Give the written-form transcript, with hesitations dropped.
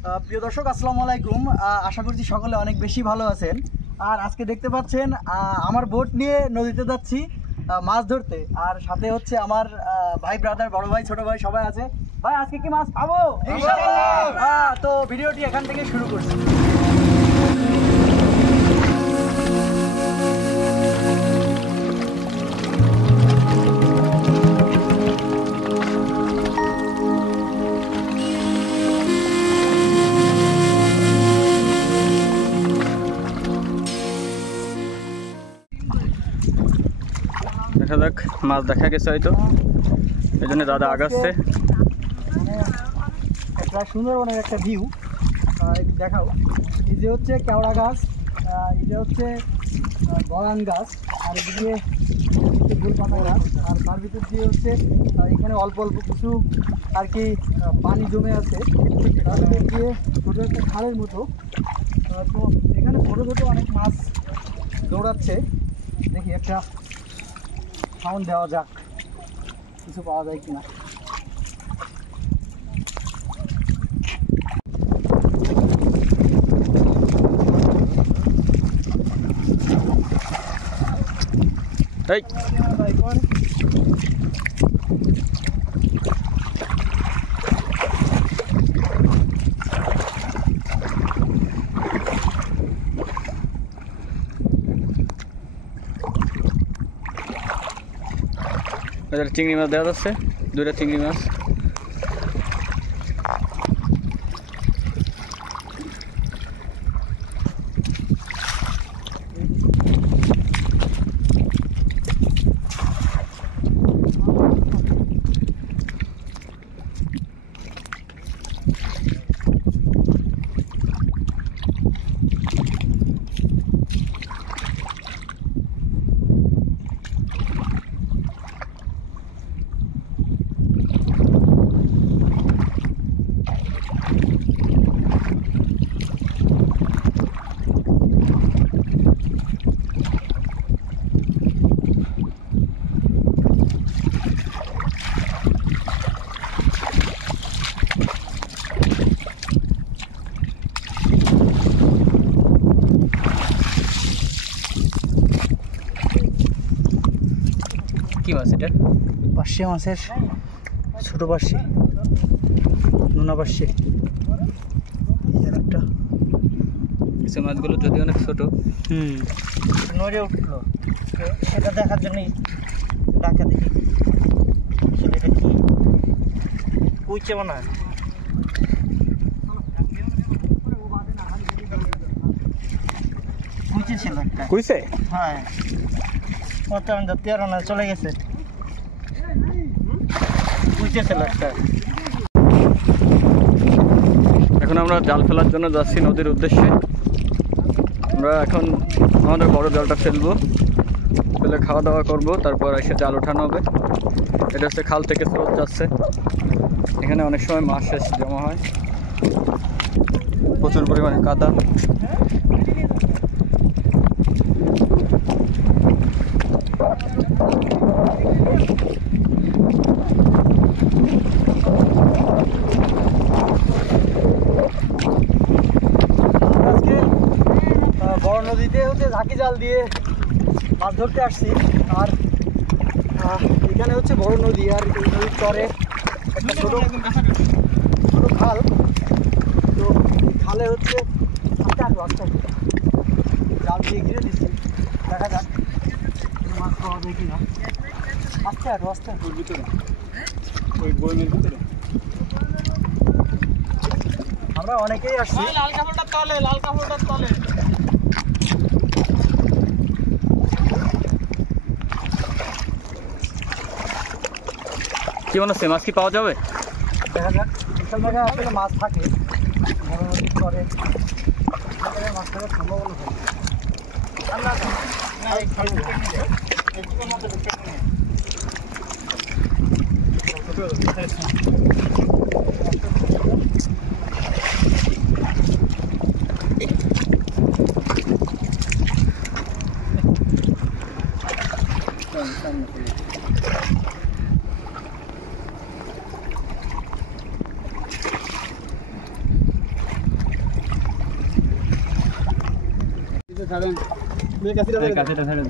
প্রিয় দর্শক আসসালামু আলাইকুম। আশা করছি সকলে অনেক বেশি ভালো আছেন। আর আজকে দেখতে পাচ্ছেন আমার বোট নিয়ে নদীতে যাচ্ছি মাছ ধরতে। আর সাথে হচ্ছে আমার ভাই, ব্রাদার, বড় ভাই, ছোট ভাই সবাই আছে। ভাই আজকে কি মাছ পাবো? ইনশাআল্লাহ। তো ভিডিওটি এখান থেকে শুরু করছি। দেখা যাক, মাছ দেখা গেছে হয়তো, এই জন্য দাদা আগাচ্ছে। একটা সুন্দরবনের একটা ভিউ দেখাও। এই যে হচ্ছে কেওড়া গাছ, এটা হচ্ছে বরান গাছ, আর এদিকে গোলপাতা গাছ, আর তার ভিতর দিয়ে হচ্ছে এখানে অল্প অল্প কিছু আর কি পানি জমে আছে। তার ভিতর দিয়ে ছোটো একটা খালের মতো। তো এখানে ছোটো ছোটো অনেক মাছ দৌড়াচ্ছে। দেখি একটা সাউন্ড দেওয়া যাক, কিছু পাওয়া যায় কিনা। এই চিংড়ি মাছ দেওয়া যাচ্ছে, দুইটা চিংড়ি মাছ। কি মাছ এটা? পার্শে মাছের ছোটো পার্শে, নোনা পার্শে। একটা কিছু মাছগুলো যদি অনেক ছোট। নড়ে উঠলো, সেটা দেখার জন্যই ডাকা দেখি। এটা কি কুইচে মনে হয়? কুইচে ছিল একটা। কুইছে? হ্যাঁ, আমি ধরতে পারো না, চলে গেছে। কুইচে ছিল একটা। এখন আমরা জাল ফেলার জন্য যাচ্ছি নদীর উদ্দেশ্যে। আমরা এখন আমাদের বড় জালটা ফেলবো, ফেলে খাওয়া দাওয়া করবো, তারপর এসে জাল ওঠানো হবে। এটা হচ্ছে খাল থেকে স্রোত যাচ্ছে, এখানে অনেক সময় মাছ এসে জমা হয়, প্রচুর পরিমাণে কাদা। বড় নদীতে হচ্ছে ঝাঁকি জাল দিয়ে মাছ ধরতে আসছি। আর এখানে হচ্ছে বড় নদী, আর এই নদীর চরে একটা ছোটো খাল। তো খালে হচ্ছে জাল দিয়ে ঘিরে দিচ্ছি, দেখা যাক মাছ পাওয়া যায় কিনা। আস্তে আরো আস্তে ওর ভিতরে, ওই বইমের ভিতরে আমরা অনেকেই আসছি। লাল কাপড়টার তলে, লাল কাপড়টার তলে। কি মনে হচ্ছে, মাছ কি পাওয়া যাবে? দেখা যাক, বিশাল জায়গায় আসলে মাছ থাকে, বড় নদীর চরে মাছ থাকার সম্ভাবনা কাছেটা ছাড়েন